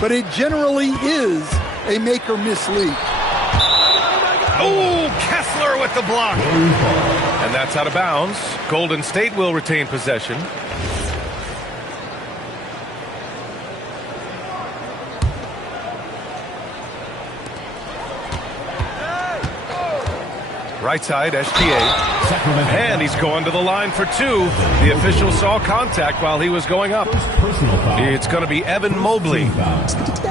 but it generally is a make-or-miss league. Oh, Kessler with the block. And that's out of bounds. Golden State will retain possession. Right side, SGA. And he's going to the line for two. The official saw contact while he was going up. It's going to be Evan Mobley.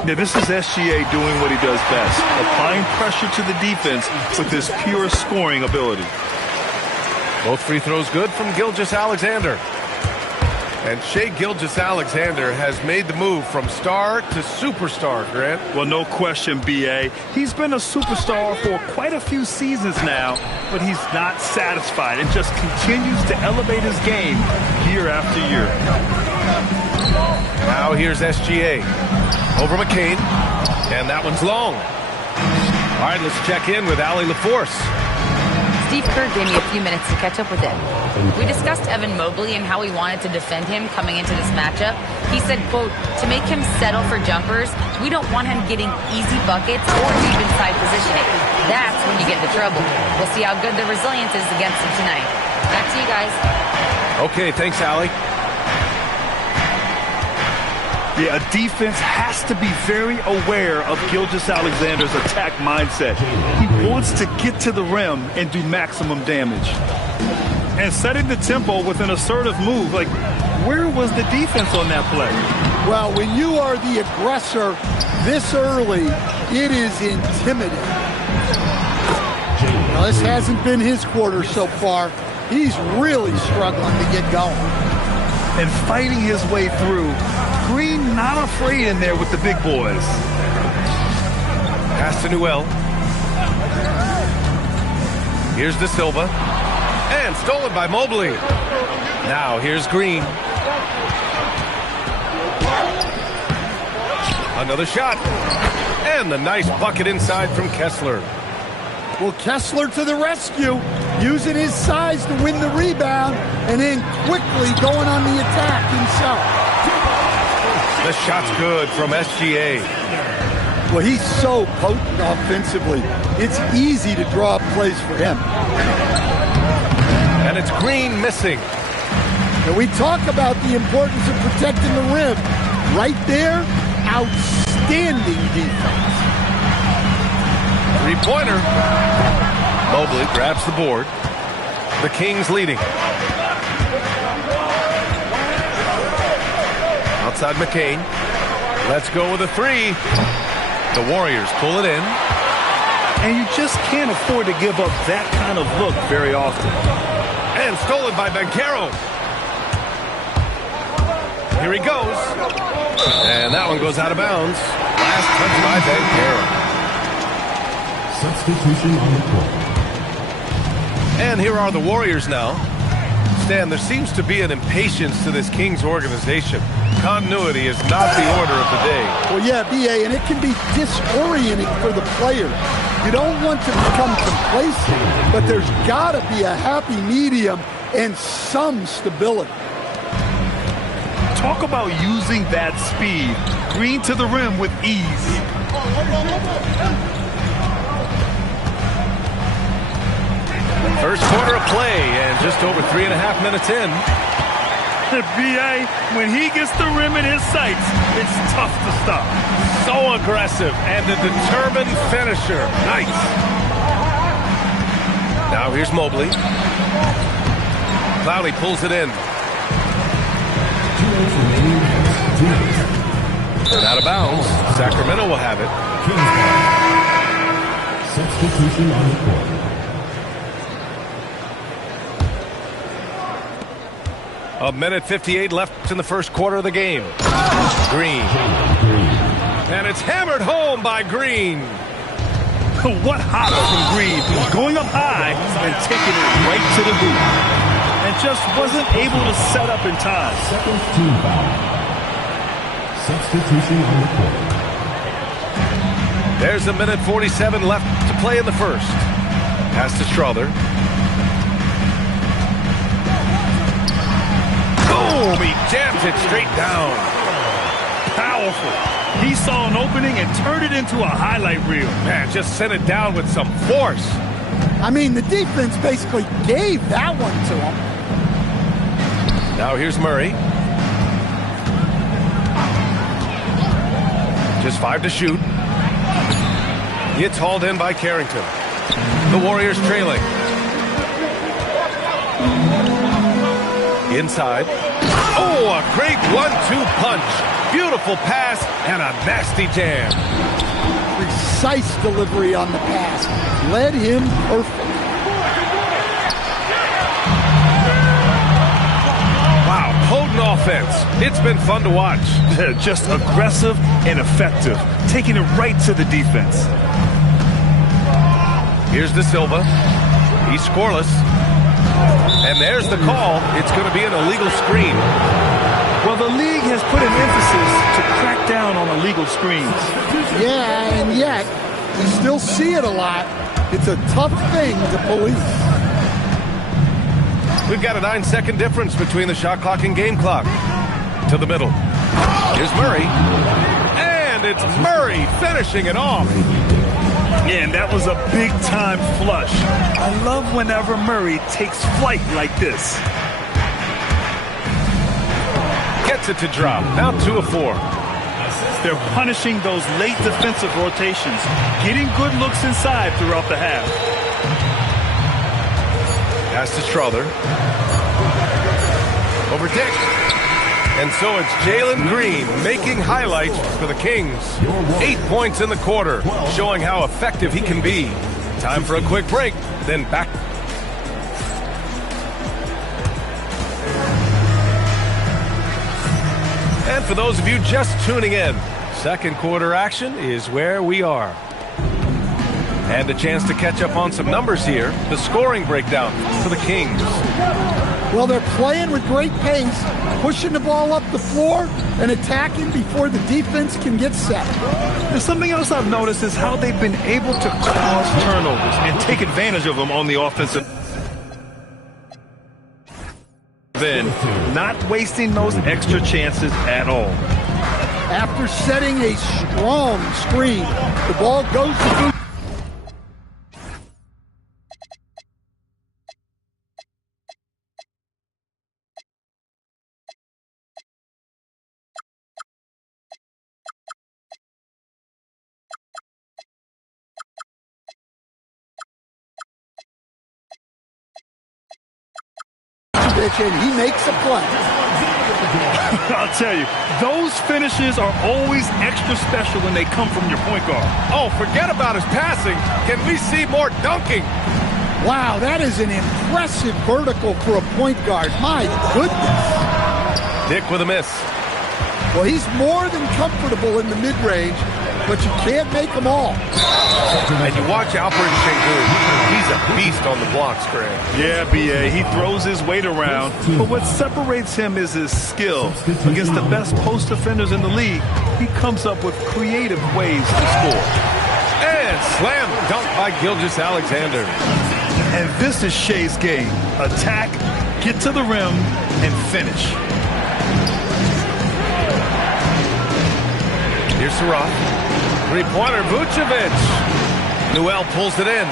Yeah, this is SGA doing what he does best, applying pressure to the defense with his pure scoring ability. Both free throws good from Gilgeous-Alexander. And Shai Gilgeous-Alexander has made the move from star to superstar, Grant. Well, no question, B.A. He's been a superstar for quite a few seasons now, but he's not satisfied and just continues to elevate his game year after year. Now here's SGA. Over McCain. And that one's long. All right, let's check in with Allie LaForce. Steve Kerr gave me a few minutes to catch up with him. We discussed Evan Mobley and how we wanted to defend him coming into this matchup. He said, quote, to make him settle for jumpers, we don't want him getting easy buckets or deep inside positioning. That's when you get into trouble. We'll see how good the resilience is against him tonight. Back to you guys. Okay, thanks, Allie. Yeah, a defense has to be very aware of Gilgeous-Alexander's attack mindset. He wants to get to the rim and do maximum damage. And setting the tempo with an assertive move, like, where was the defense on that play? Well, when you are the aggressor this early, it is intimidating. Now, this hasn't been his quarter so far. He's really struggling to get going. And fighting his way through. Green not afraid in there with the big boys. Pass to Newell. Here's De Silva. And stolen by Mobley. Now here's Green. Another shot. And the nice bucket inside from Kessler. Well, Kessler to the rescue, using his size to win the rebound, and then quickly going on the attack himself. The shot's good from SGA. Well, he's so potent offensively. It's easy to draw plays for him. And it's Green missing. And we talk about the importance of protecting the rim. Right there, outstanding defense. Three-pointer. Mobley grabs the board. The Kings leading. Outside McCain. Let's go with a three. The Warriors pull it in. And you just can't afford to give up that kind of look very often. And stolen by Banchero. Here he goes. And that one goes out of bounds. Last touch by Banchero. Substitution on the court. And here are the Warriors now. Stan, there seems to be an impatience to this Kings organization. Continuity is not the order of the day. Well, yeah, B.A., and it can be disorienting for the player. You don't want to become complacent, but there's got to be a happy medium and some stability. Talk about using that speed. Green to the rim with ease. First quarter of play, and just over 3.5 minutes in. B.A., when he gets the rim in his sights, it's tough to stop. So aggressive and a determined finisher. Nice. Now here's Mobley. Clowney pulls it in. And out of bounds. Sacramento will have it. Substitution on the court. A minute 58 left in the first quarter of the game. Green. And it's hammered home by Green. What hop from Green, going up high and taking it right to the hoop. And just wasn't able to set up in time. Second team foul. Substitution on the court. There's a minute 47 left to play in the first. Pass to Strother. Boom! He jams it straight down. Powerful. He saw an opening and turned it into a highlight reel. Man, just sent it down with some force. I mean, the defense basically gave that one to him. Now here's Murray. Just 5 to shoot. It's hauled in by Carrington. The Warriors trailing. Inside. Oh, a great 1-2 punch. Beautiful pass and a nasty jam. Precise delivery on the pass. Led him perfect. Wow, potent offense. It's been fun to watch. Just aggressive and effective, taking it right to the defense. Here's De Silva. He's scoreless. And there's the call. It's going to be an illegal screen. Well, the league has put an emphasis to crack down on illegal screens. Yeah, and yet, you still see it a lot. It's a tough thing to police. We've got a 9-second difference between the shot clock and game clock. To the middle. Here's Murray. And it's Murray finishing it off. Yeah, and that was a big-time flush. I love whenever Murray takes flight like this. Gets it to drop. Now 2 of 4. They're punishing those late defensive rotations, getting good looks inside throughout the half. Pass to Strother. Over Dick. And so it's Jalen Green making highlights for the Kings. 8 points in the quarter, showing how effective he can be. Time for a quick break, then back. And for those of you just tuning in, second quarter action is where we are. And a chance to catch up on some numbers here. The scoring breakdown for the Kings. Well, they're playing with great pace, pushing the ball up the floor and attacking before the defense can get set. There's something else I've noticed is how they've been able to cause turnovers and take advantage of them on the offensive. Then not wasting those extra chances at all. After setting a strong screen, the ball goes to and he makes a play. I'll tell you, those finishes are always extra special when they come from your point guard. Oh, forget about his passing. Can we see more dunking? Wow, that is an impressive vertical for a point guard. My goodness. Dick with a miss. Well, he's more than comfortable in the mid-range, but you can't make them all. And you watch Alfred Sengun. He's a beast on the blocks, Grant. Yeah, B.A., he throws his weight around, but what separates him is his skill. Against the best post defenders in the league, he comes up with creative ways to score. And slam dunk by Gilgeous-Alexander. And this is Shea's game. Attack, get to the rim, and finish. Here's Surratt. Three-pointer, Vucevic. Newell pulls it in.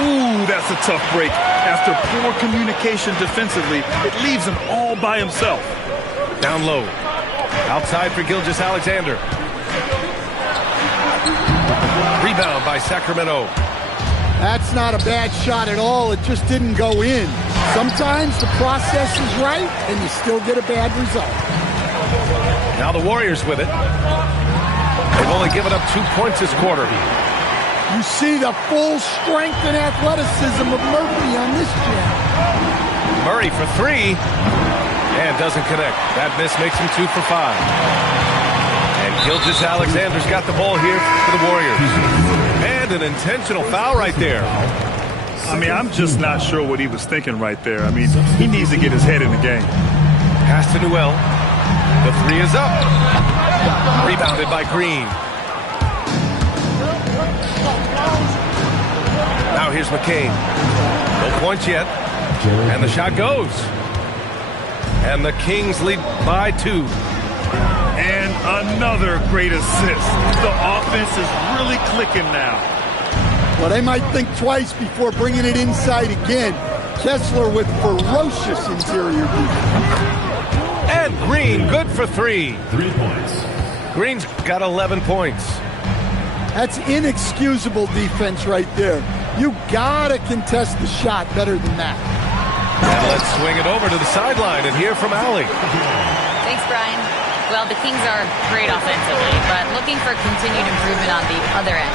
Ooh, that's a tough break. After poor communication defensively, it leaves him all by himself. Down low. Outside for Gilgeous-Alexander. Rebound by Sacramento. That's not a bad shot at all. It just didn't go in. Sometimes the process is right, and you still get a bad result. Now the Warriors with it. They've only given up 2 points this quarter. You see the full strength and athleticism of Murphy on this jam. Murray for 3. And doesn't connect. That miss makes him 2 for 5. And Gilgeous-Alexander's got the ball here for the Warriors. And an intentional foul right there. I mean, I'm just not sure what he was thinking right there. I mean, he needs to get his head in the game. Pass to Newell. The 3 is up. Rebounded by Green. Now here's McCain. No points yet. And the shot goes. And the Kings lead by 2. And another great assist. The offense is really clicking now. Well, they might think twice before bringing it inside again. Kessler with ferocious interior defense. And Green, good for 3. 3 points. Green's got 11 points. That's inexcusable defense right there. You gotta contest the shot better than that. And let's swing it over to the sideline and hear from Allie. Thanks, Brian. Well, the Kings are great offensively, but looking for continued improvement on the other end.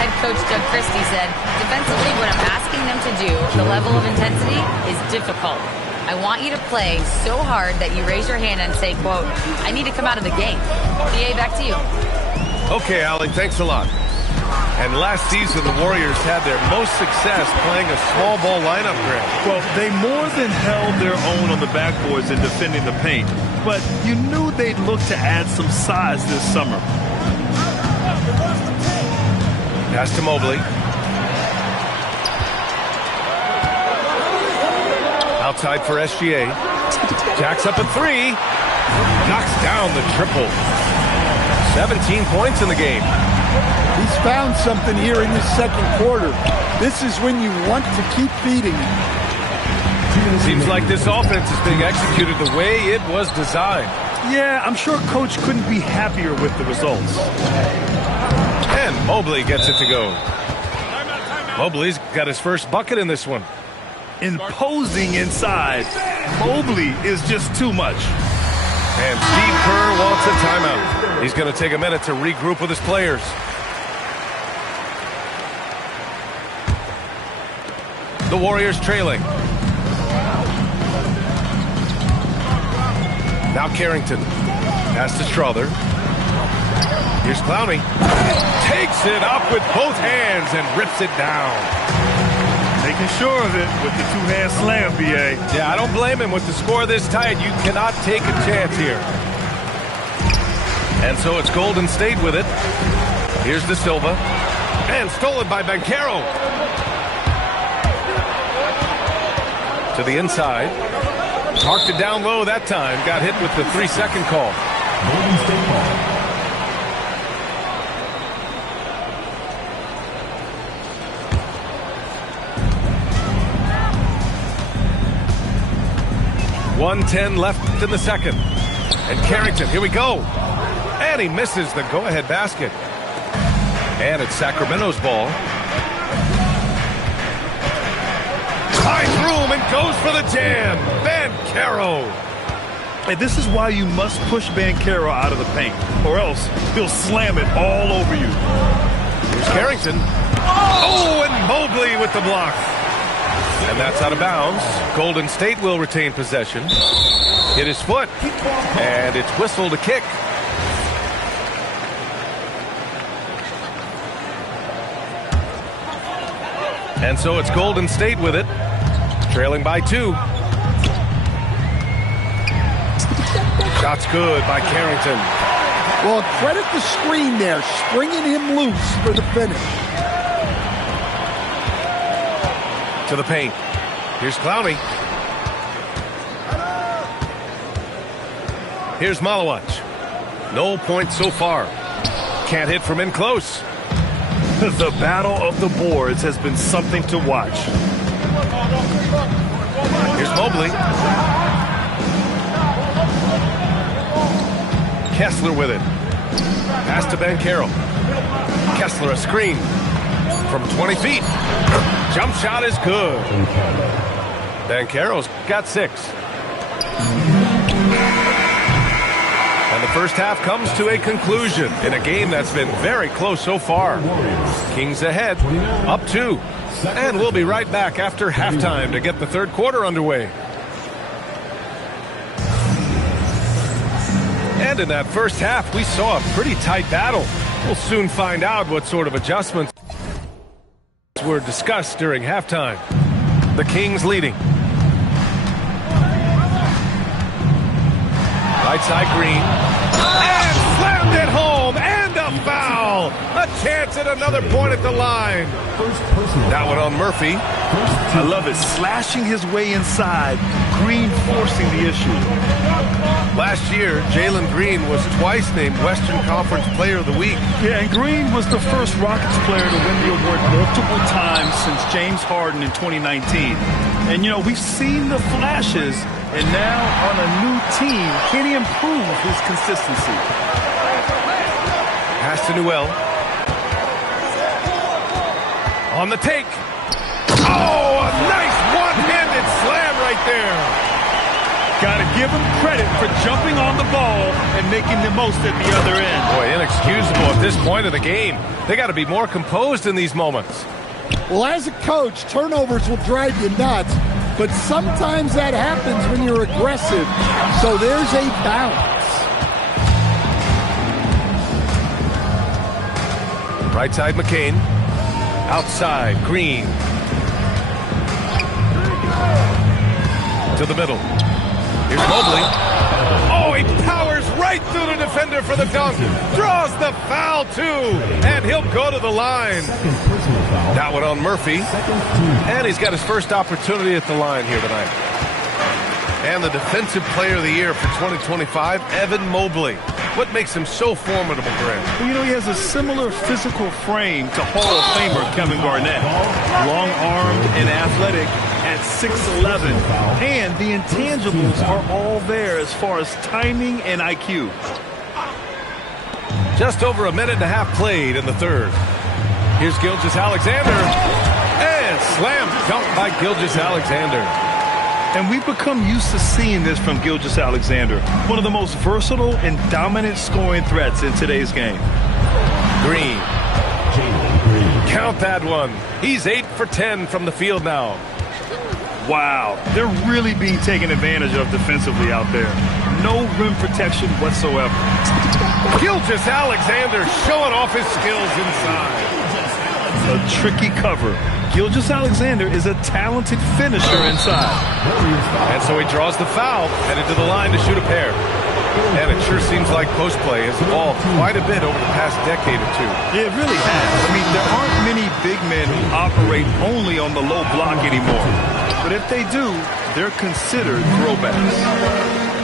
Head coach Doug Christie said, defensively, what I'm asking them to do, the level of intensity, is difficult. I want you to play so hard that you raise your hand and say, quote, I need to come out of the game. BA, back to you. Okay, Allie, thanks a lot. And last season, the Warriors had their most success playing a small ball lineup, Greg. Well, they more than held their own on the backboards in defending the paint. But you knew they'd look to add some size this summer. Pass to Mobley. Outside for SGA. Jacks up a 3. Knocks down the triple. 17 points in the game. He's found something here in this second quarter. This is when you want to keep feeding him. Seems like this offense is being executed the way it was designed. Yeah, I'm sure Coach couldn't be happier with the results. And Mobley gets it to go. Mobley's got his first bucket in this one. Imposing inside. Mobley is just too much. And Steve Kerr wants a timeout. He's going to take a minute to regroup with his players. The Warriors trailing. Now Carrington. Pass to Strother. Here's Clowney. Takes it up with both hands and rips it down. Making sure of it with the two-hand slam, BA. Yeah, I don't blame him. With the score this tight, you cannot take a chance here. And so it's Golden State with it. Here's De Silva. And stolen by Banchero. To the inside. Parked it down low that time. Got hit with the 3-second call. Golden State ball. .110 left in the second. And Carrington, here we go. And he misses the go-ahead basket. And it's Sacramento's ball. Finds room and goes for the jam. Banchero. And this is why you must push Banchero out of the paint, or else he'll slam it all over you. Here's Carrington. Oh, and Mobley with the block. And that's out of bounds. Golden State will retain possession. Hit his foot. And it's whistled to kick. And so it's Golden State with it. Trailing by 2. Shot's good by Carrington. Well, credit the screen there, springing him loose for the finish. To the paint. Here's Clowney. Here's Malawach. No points so far. Can't hit from in close. The battle of the boards has been something to watch. Here's Mobley. Kessler with it. Pass to Banchero. Kessler a screen from 20 feet. Jump shot is good. Banchero's got 6. And the first half comes to a conclusion in a game that's been very close so far. Kings ahead, up 2. And we'll be right back after halftime to get the third quarter underway. And in that first half, we saw a pretty tight battle. We'll soon find out what sort of adjustments were discussed during halftime. The Kings leading. Right side Green. And slammed it home. And a foul. A chance at another point at the line. That one on Murphy. I love it. Slashing his way inside. Green forcing the issue. Last year, Jalen Green was twice named Western Conference Player of the Week. Yeah, and Green was the first Rockets player to win the award multiple times since James Harden in 2019. And, you know, we've seen the flashes, and now on a new team, can he improve his consistency? Pass to Newell. On the take. Oh, a nice one-handed slam right there. Got to give him credit for jumping on the ball and making the most at the other end. Boy, inexcusable at this point of the game. They got to be more composed in these moments. Well, as a coach, turnovers will drive you nuts, but sometimes that happens when you're aggressive. So there's a balance. Right side, McCain. Outside, Green. To the middle. Here's Mobley. Oh, he powers right through the defender for the dunk. Draws the foul, too. And he'll go to the line. That one on Murphy. And he's got his first opportunity at the line here tonight. And the Defensive Player of the Year for 2025, Evan Mobley. What makes him so formidable, Grant? Well, you know, he has a similar physical frame to Hall of Famer Kevin Garnett. Long-armed and athletic at 6'11". And the intangibles are all there as far as timing and IQ. Just over a minute and a half played in the third. Here's Gilgeous-Alexander. And slam dunk by Gilgeous-Alexander. And we've become used to seeing this from Gilgeous-Alexander, one of the most versatile and dominant scoring threats in today's game. Green. Count that one. He's 8 for 10 from the field now. Wow, they're really being taken advantage of defensively out there. No rim protection whatsoever. Gilgeous-Alexander showing off his skills inside. A tricky cover. Gilgeous-Alexander is a talented finisher inside. And so he draws the foul, headed to the line to shoot a pair. And it sure seems like post play has evolved quite a bit over the past decade or two. Yeah, it really has. I mean, there aren't many big men who operate only on the low block anymore. But if they do, they're considered throwbacks.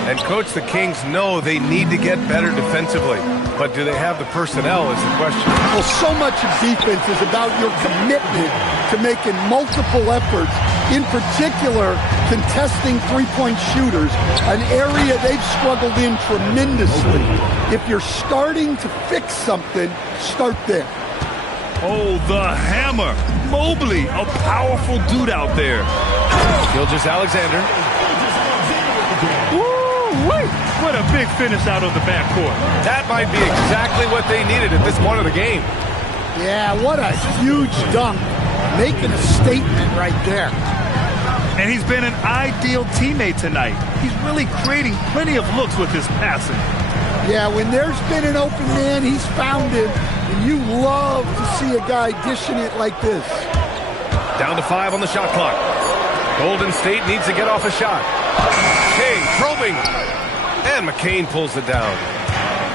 And, Coach, the Kings know they need to get better defensively. But do they have the personnel is the question. Well, so much of defense is about your commitment to making multiple efforts, in particular contesting three-point shooters, an area they've struggled in tremendously. If you're starting to fix something, start there. Oh, the hammer. Mobley, a powerful dude out there. Gilgeous-Alexander. Woo-wee! What a big finish out of the backcourt. That might be exactly what they needed at this point of the game. Yeah, what a huge dunk. Making a statement right there. And he's been an ideal teammate tonight. He's really creating plenty of looks with his passing. Yeah, when there's been an open man, he's found him. And you love to see a guy dishing it like this. Down to 5 on the shot clock. Golden State needs to get off a shot. Kane probing. And McCain pulls it down.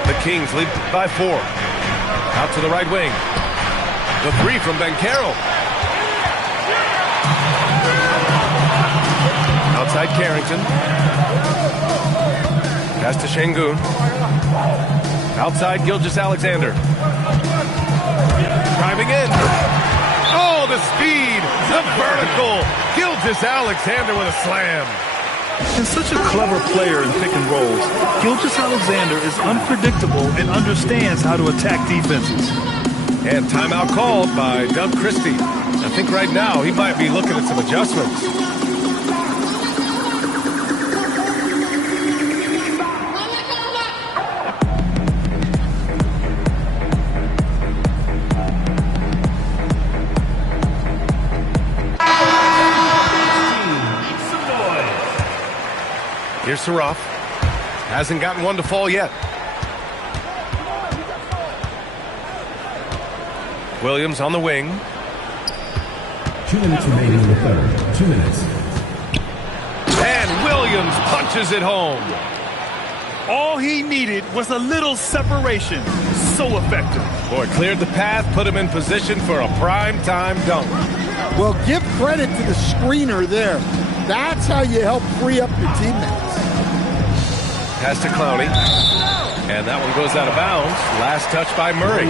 The Kings lead by 4. Out to the right wing. The 3 from Banchero. Outside Carrington. Pass to Şengün. Outside Gilgeous-Alexander. Driving in. Oh, the speed, the vertical. Gilgeous-Alexander with a slam. And such a clever player in pick and rolls, Gilgeous-Alexander is unpredictable and understands how to attack defenses. And timeout called by Doug Christie. I think right now he might be looking at some adjustments. Here's Saraf. Hasn't gotten one to fall yet. Williams on the wing. 2 minutes remaining in the third. 2 minutes. And Williams punches it home. All he needed was a little separation. So effective. Boy, cleared the path, put him in position for a prime-time dunk. Well, give credit to the screener there. That's how you help free up your teammates. Pass to Clowney. And that one goes out of bounds. Last touch by Murray.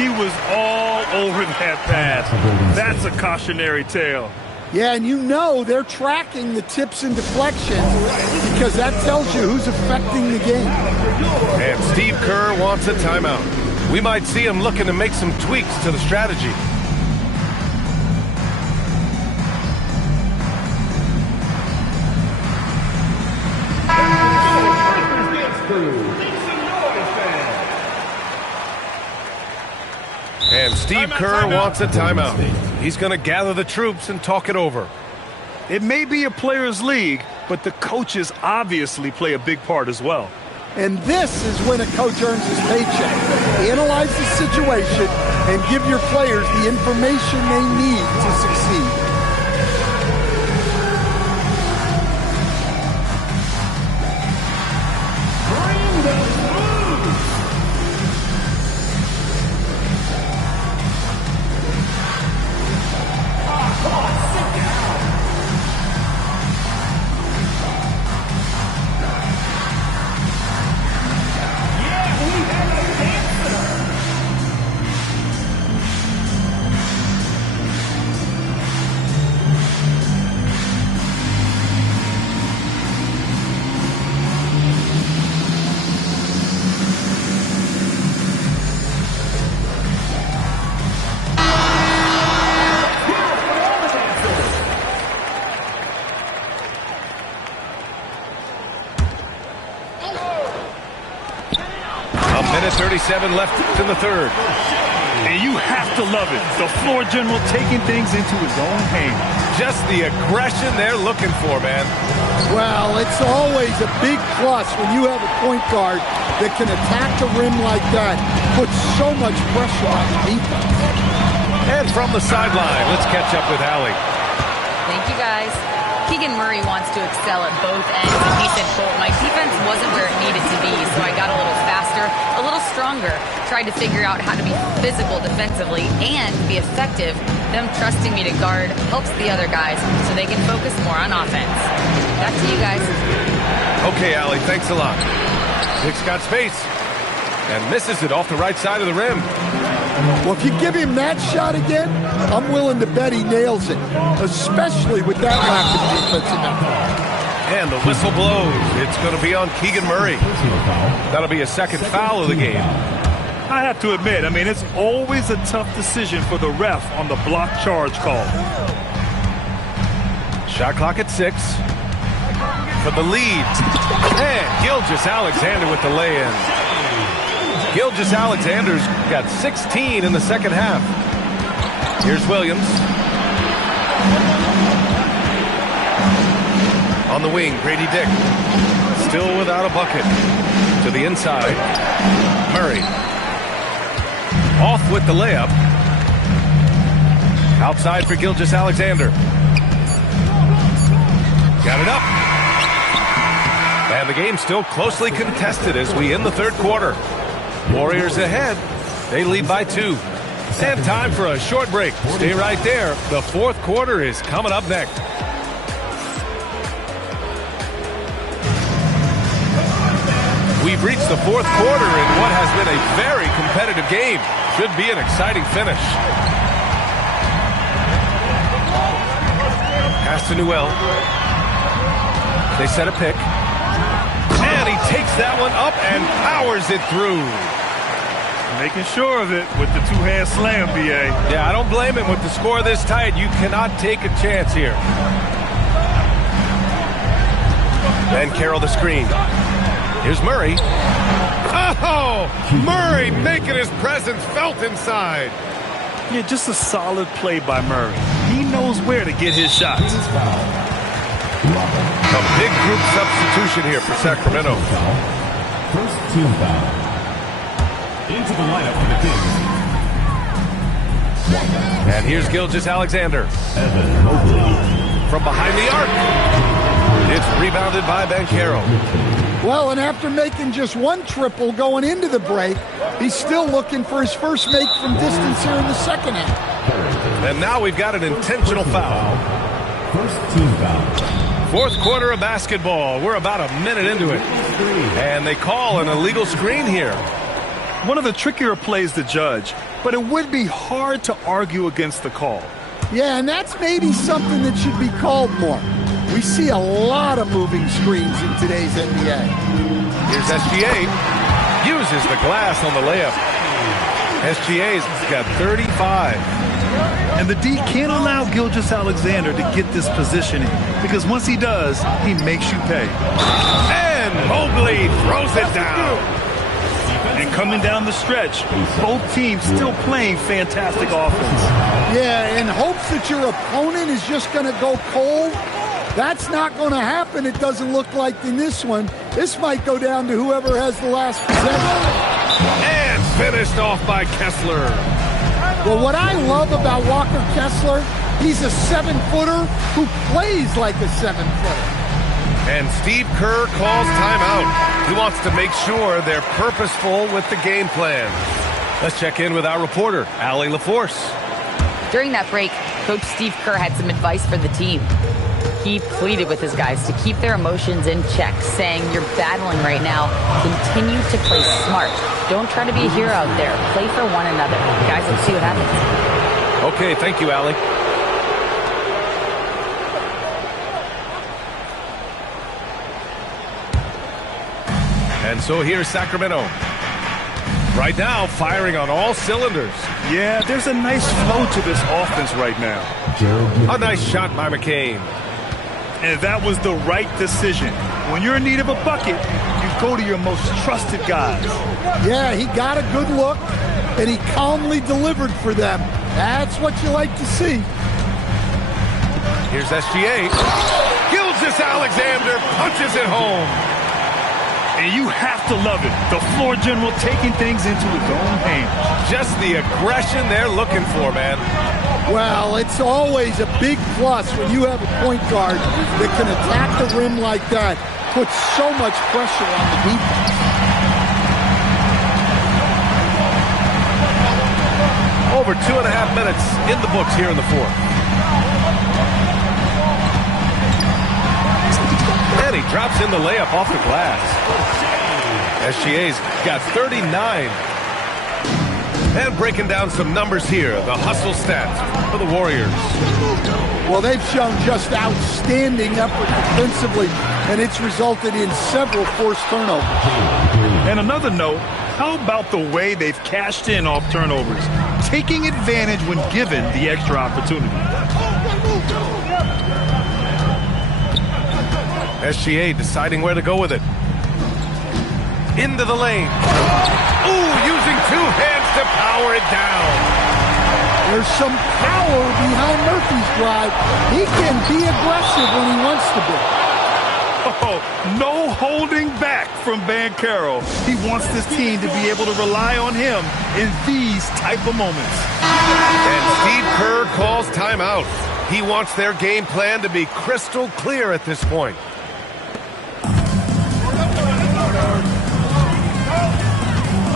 He was all over that pass. That's a cautionary tale. Yeah, and you know they're tracking the tips and deflections because that tells you who's affecting the game. And Steve Kerr wants a timeout. We might see him looking to make some tweaks to the strategy. And Steve Kerr wants a timeout. He's going to gather the troops and talk it over. It may be a players' league, but the coaches obviously play a big part as well. And this is when a coach earns his paycheck. Analyze the situation and give your players the information they need to succeed. Minute 37 left in the third. And you have to love it. The floor general taking things into his own hands. Just the aggression they're looking for, man. Well, it's always a big plus when you have a point guard that can attack the rim like that, put so much pressure on the defense. And from the sideline, let's catch up with Allie. Thank you, guys. Keegan Murray wants to excel at both ends. And he said, quote, my defense wasn't where it needed to be, so I got a little faster, a little stronger, tried to figure out how to be physical defensively and be effective. Them trusting me to guard helps the other guys so they can focus more on offense. Back to you guys. Okay, Allie, thanks a lot. Dick's got space and misses it off the right side of the rim. Well, if you give him that shot again, I'm willing to bet he nails it, especially with that lack of defensive effort. And the whistle blows. It's going to be on Keegan Murray. That'll be a second foul of the game. I have to admit, it's always a tough decision for the ref on the block charge call. Shot clock at 6. For the lead. And Gilgeous-Alexander with the lay-in. Gilgeous-Alexander's got 16 in the second half. Here's Williams. On the wing, Grady Dick. Still without a bucket. To the inside. Murray. Off with the layup. Outside for Gilgeous-Alexander. Got it up. And the game's still closely contested as we end the third quarter. Warriors ahead. They lead by 2. And time for a short break. Stay right there. The fourth quarter is coming up next. We've reached the fourth quarter in what has been a very competitive game. Should be an exciting finish. Pass to Newell. They set a pick. And he takes that one up and powers it through. Making sure of it with the two-hand slam, B.A. Yeah, I don't blame him with the score this tight. You cannot take a chance here. Then Carroll the screen. Here's Murray. Oh! Murray making his presence felt inside. Yeah, just a solid play by Murray. He knows where to get his shots. A big group substitution here for Sacramento. First team foul. Into the lineup for the Kings. And here's Gilgeous-Alexander. Evan Mobley. From behind the arc. It's rebounded by Ben Carroll. Well, and after making just one triple going into the break, he's still looking for his first make from distance here in the second half. And now we've got an intentional foul. First team foul. Fourth quarter of basketball. We're about a minute into it. And they call an illegal screen here. One of the trickier plays to judge, but it would be hard to argue against the call. Yeah, and that's maybe something that should be called more. We see a lot of moving screens in today's NBA. Here's SGA. Uses the glass on the layup. SGA's got 35. And the D can't allow Gilgeous-Alexander to get this positioning, because once he does, he makes you pay. And Mobley throws it down. And coming down the stretch, both teams still playing fantastic offense. Yeah, in hopes that your opponent is just going to go cold. That's not going to happen, it doesn't look like in this one. This might go down to whoever has the last possession. And finished off by Kessler. Well, what I love about Walker Kessler, he's a 7-footer who plays like a 7-footer. And Steve Kerr calls timeout. He wants to make sure they're purposeful with the game plan. Let's check in with our reporter, Allie LaForce. During that break, Coach Steve Kerr had some advice for the team. He pleaded with his guys to keep their emotions in check, saying, "You're battling right now. Continue to play smart. Don't try to be a hero out there. Play for one another." Guys, let's see what happens. Okay, thank you, Allie. And so here's Sacramento. Right now, firing on all cylinders. Yeah, there's a nice flow to this offense right now. A nice shot by McCain. And that was the right decision. When you're in need of a bucket, you go to your most trusted guys. Yeah, he got a good look, and he calmly delivered for them. That's what you like to see. Here's SGA. Gilgeous-Alexander punches it home. And you have to love it. The floor general taking things into his own hands. Just the aggression they're looking for, man. Well, it's always a big plus when you have a point guard that can attack the rim like that. Puts so much pressure on the defense. Over 2.5 minutes in the books here in the fourth. And he drops in the layup off the glass. SGA's got 39. And breaking down some numbers here, the hustle stats for the Warriors. Well, they've shown just outstanding effort defensively, and it's resulted in several forced turnovers. And another note, how about the way they've cashed in off turnovers, taking advantage when given the extra opportunity. SGA deciding where to go with it. Into the lane. Ooh, using two hands to power it down. There's some power behind Murphy's drive. He can be aggressive when he wants to be. Oh, no holding back from Banchero. He wants this team to be able to rely on him in these type of moments. And Steve Kerr calls timeout. He wants their game plan to be crystal clear at this point.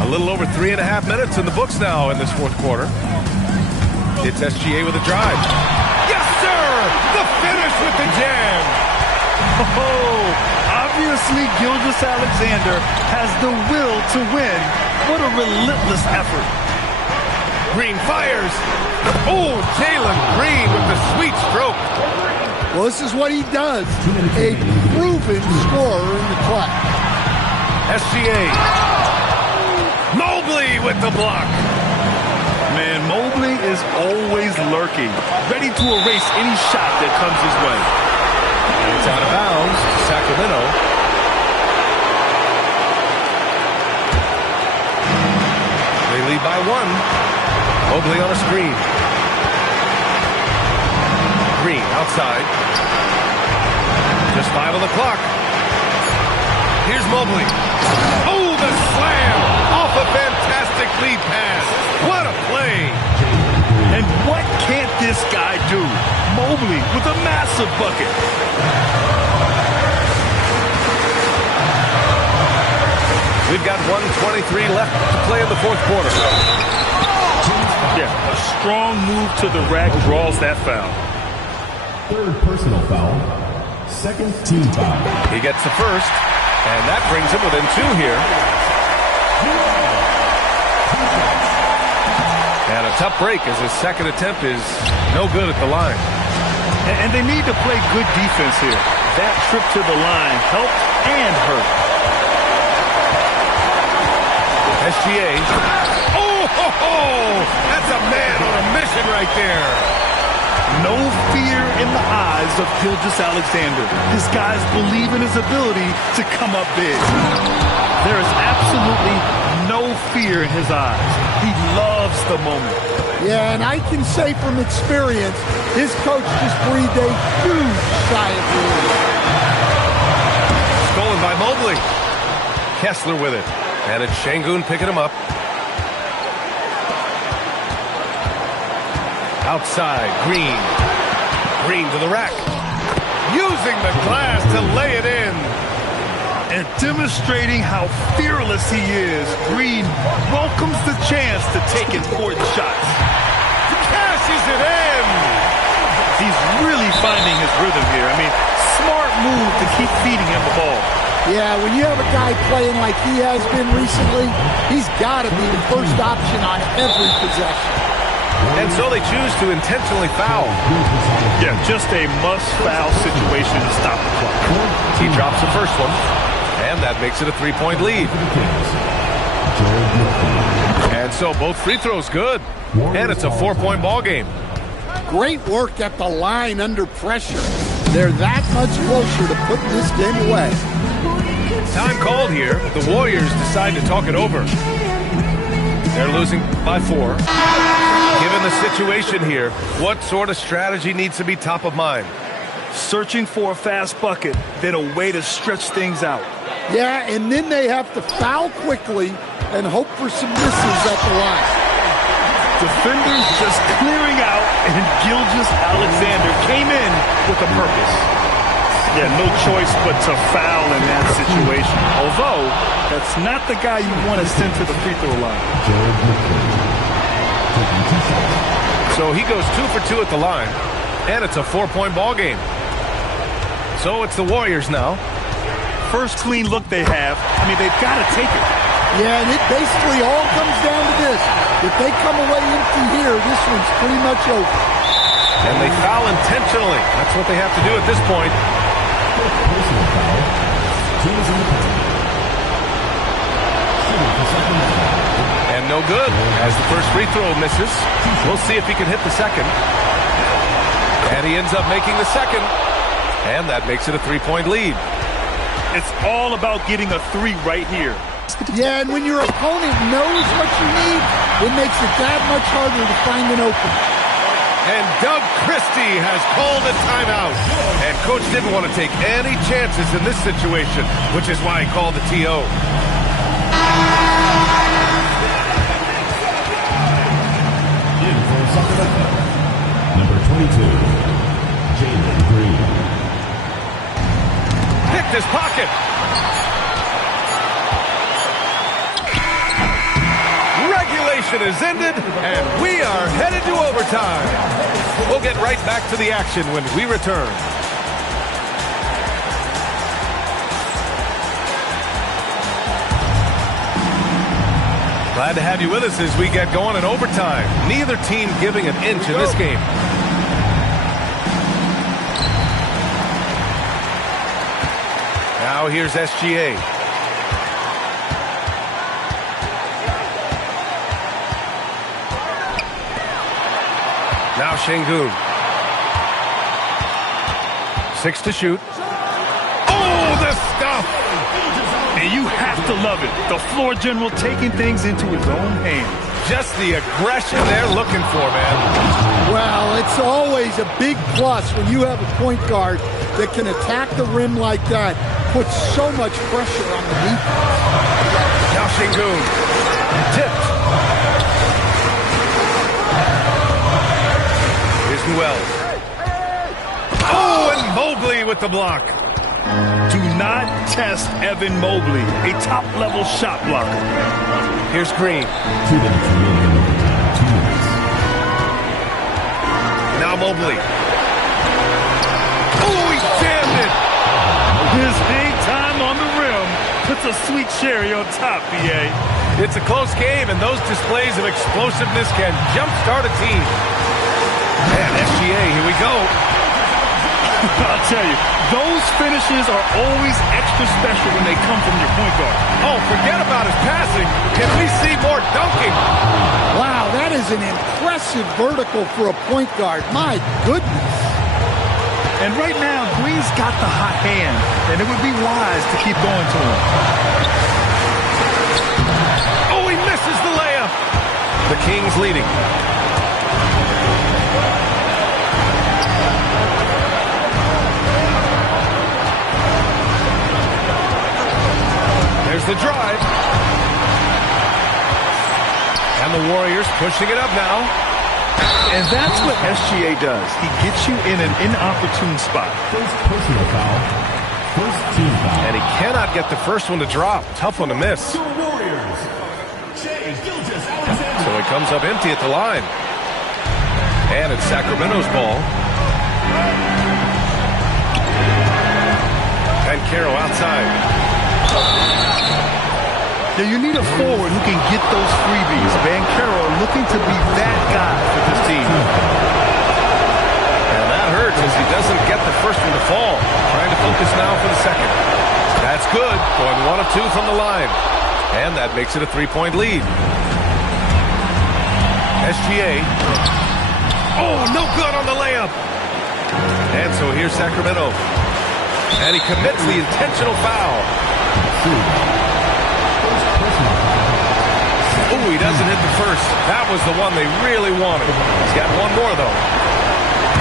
A little over 3.5 minutes in the books now in this fourth quarter. It's SGA with a drive. Yes, sir! The finish with the jam! Oh, obviously Gilgeous-Alexander has the will to win. What a relentless effort. Green fires. Oh, Jalen Green with the sweet stroke. Well, this is what he does. A proven scorer in the class. SGA. Mobley with the block. Man, Mobley is always lurking, ready to erase any shot that comes his way. It's out of bounds to Sacramento. They lead by one. Mobley on a screen. Green outside. Just 5 on the clock. Here's Mobley. Oh, the slam off a fantastic lead pass. What a play. And what can't this guy do? Mobley with a massive bucket. We've got 1:23 left to play in the fourth quarter. Yeah, a strong move to the rack draws that foul. Third personal foul. Second team foul. He gets the first, and that brings him within 2 here. And a tough break as his second attempt is no good at the line. And they need to play good defense here. That trip to the line helped and hurt. SGA. Oh, ho, ho! That's a man on a mission right there. No fear in the eyes of Gilgeous-Alexander. This guy's believe in his ability to come up big. There is absolutely no fear in his eyes. He loves the moment. Yeah, and I can say from experience, his coach just breathed a huge sigh of relief. Stolen by Mobley. Kessler with it. And it's Şengün picking him up. Outside, Green. Green to the rack. Using the glass to lay it in. And demonstrating how fearless he is, Green welcomes the chance to take important shots. Cashes it in. He's really finding his rhythm here. I mean, smart move to keep feeding him the ball. Yeah, when you have a guy playing like he has been recently, he's got to be the first option on every possession. And so they choose to intentionally foul. Yeah, just a must-foul situation to stop the clock. He drops the first one, and that makes it a 3-point lead. And so both free throws good, and it's a 4-point ball game. Great work at the line under pressure. They're that much closer to putting this game away. Time called here. The Warriors decide to talk it over. They're losing by 4. Given the situation here, what sort of strategy needs to be top of mind? Searching for a fast bucket, then a way to stretch things out. Yeah, and then they have to foul quickly and hope for some misses at the line. Defenders just clearing out, and Gilgeous-Alexander came in with a purpose. Yeah, no choice but to foul in that situation. Although, that's not the guy you want to send to the free throw line. So he goes 2 for 2 at the line, and it's a 4-point ball game. So it's the Warriors now. First clean look they have. I mean, they've got to take it. Yeah, and it basically all comes down to this. If they come away empty here, this one's pretty much over. And they foul intentionally. That's what they have to do at this point. And no good as the first free throw misses. We'll see if he can hit the second. And he ends up making the second. And that makes it a 3-point lead. It's all about getting a 3 right here. Yeah, and when your opponent knows what you need, it makes it that much harder to find an opening. And Doug Christie has called a timeout. And Coach didn't want to take any chances in this situation, which is why he called the TO. Number 22, Jalen Green. Picked his pocket. Regulation is ended, and we are headed to overtime. We'll get right back to the action when we return. Glad to have you with us as we get going in overtime. Neither team giving an inch in this game. Now here's SGA. Now Şengün. 6 to shoot. Oh, the stuff! And you have to love it. The floor general taking things into his own hands. Just the aggression they're looking for, man. Well, it's always a big plus when you have a point guard that can attack the rim like that. Puts so much pressure on the defense. Now Şengün. Tipped. Here's Wells. Oh, and Mobley with the block. Do not test Evan Mobley, a top-level shot blocker. Here's Green. 2 minutes remaining in overtime. 2 minutes. Now Mobley. Oh, he jammed it. His hang time on the rim puts a sweet cherry on top, B.A. It's a close game, and those displays of explosiveness can jumpstart a team. And SGA, here we go. I'll tell you, those finishes are always extra special when they come from your point guard. Oh, forget about his passing. Can we see more dunking? Wow, that is an impressive vertical for a point guard. My goodness. And right now, Green's got the hot hand, and it would be wise to keep going to him. Oh, he misses the layup. The Kings leading. There's the drive. And the Warriors pushing it up now. And that's what SGA does. He gets you in an inopportune spot. First personal foul. First team foul. And he cannot get the first one to drop. Tough one to miss. Your Warriors. Shai Gilgeous-Alexander. So he comes up empty at the line. And it's Sacramento's ball. And Caro outside. Yeah, you need a forward who can get those freebies. Caro looking to be that guy for this team. And that hurts as he doesn't get the first one to fall. Trying to focus now for the second. That's good. Going 1 of 2 from the line. And that makes it a 3-point lead. SGA. Oh, no good on the layup. And so here's Sacramento. And he commits the intentional foul. Oh, he doesn't hit the first. That was the one they really wanted. He's got one more, though.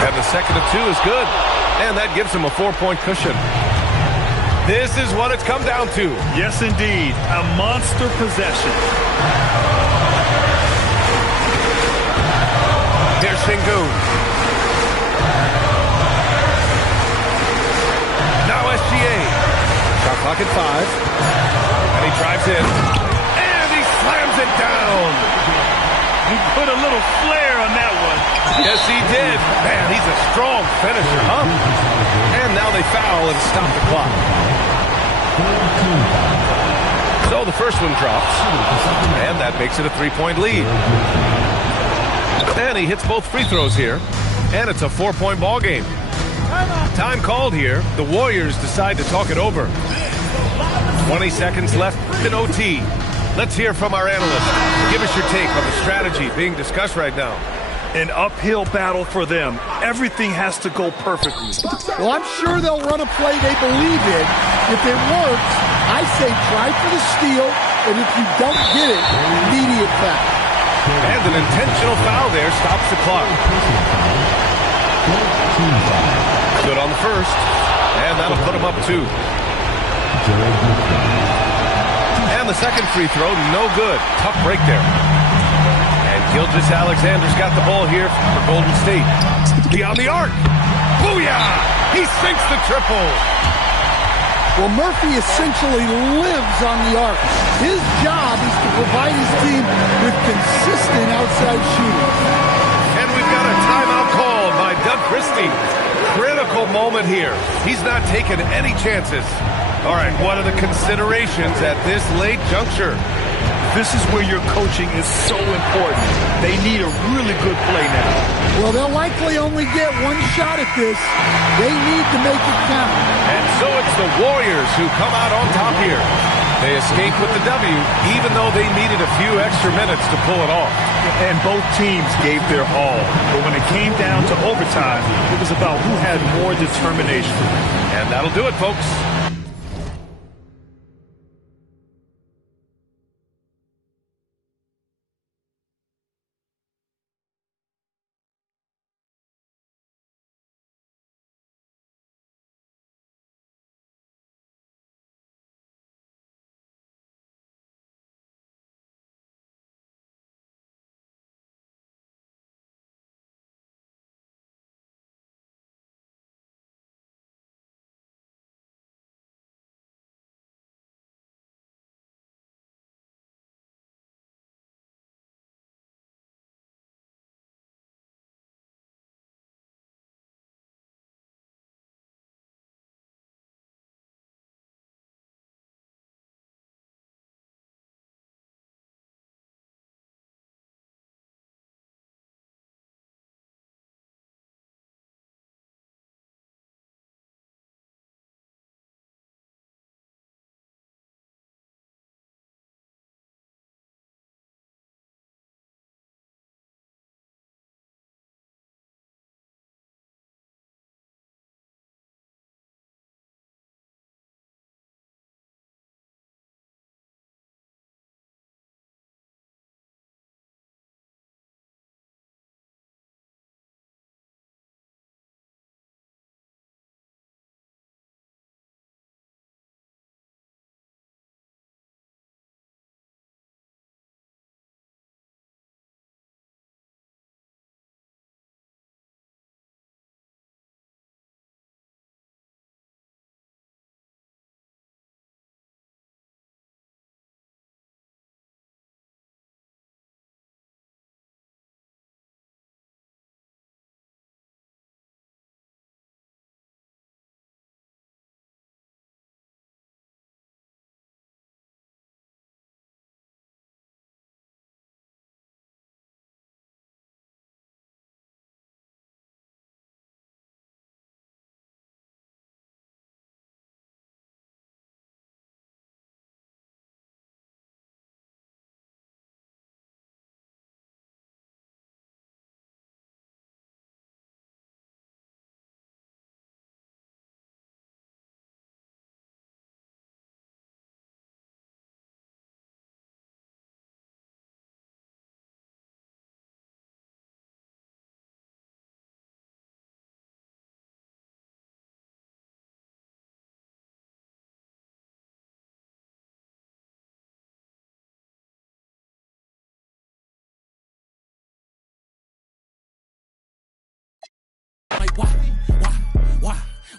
And the second of 2 is good. And that gives him a 4-point cushion. This is what it's come down to. Yes, indeed. A monster possession. Here's Sengun. Now SGA. Shot clock at 5. And he drives in. And he slams it down. He put a little flair on that one. Yes, he did. Man, he's a strong finisher, huh? And now they foul and stop the clock. So the first one drops. And that makes it a 3-point lead. And he hits both free throws here. And it's a 4-point ball game. Time called here. The Warriors decide to talk it over. 20 seconds left in OT. Let's hear from our analyst. Give us your take on the strategy being discussed right now. An uphill battle for them. Everything has to go perfectly. Well, I'm sure they'll run a play they believe in. If it works, I say try for the steal, and if you don't get it, immediate foul. And an intentional foul there stops the clock. Good on the first, and that'll put him up 2. And the second free throw, no good. Tough break there. And Gilgeous-Alexander's got the ball here for Golden State. Beyond the arc. Booyah! He sinks the triple. Well, Murphy essentially lives on the arc. His job is to provide his team with consistent outside shooting. And we've got a timeout called by Doug Christie. Critical moment here. He's not taking any chances. All right, what are the considerations at this late juncture? This is where your coaching is so important. They need a really good play now. Well, they'll likely only get one shot at this. They need to make it count. And so it's the Warriors who come out on top here. They escape with the W, even though they needed a few extra minutes to pull it off. And both teams gave their all. But when it came down to overtime, it was about who had more determination. And that'll do it, folks.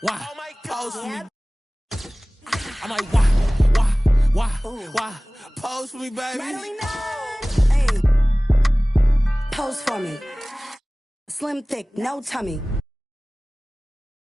why, pose for me. I'm like, why, pose for me, baby. Hey. Pose for me. Slim, thick, no tummy.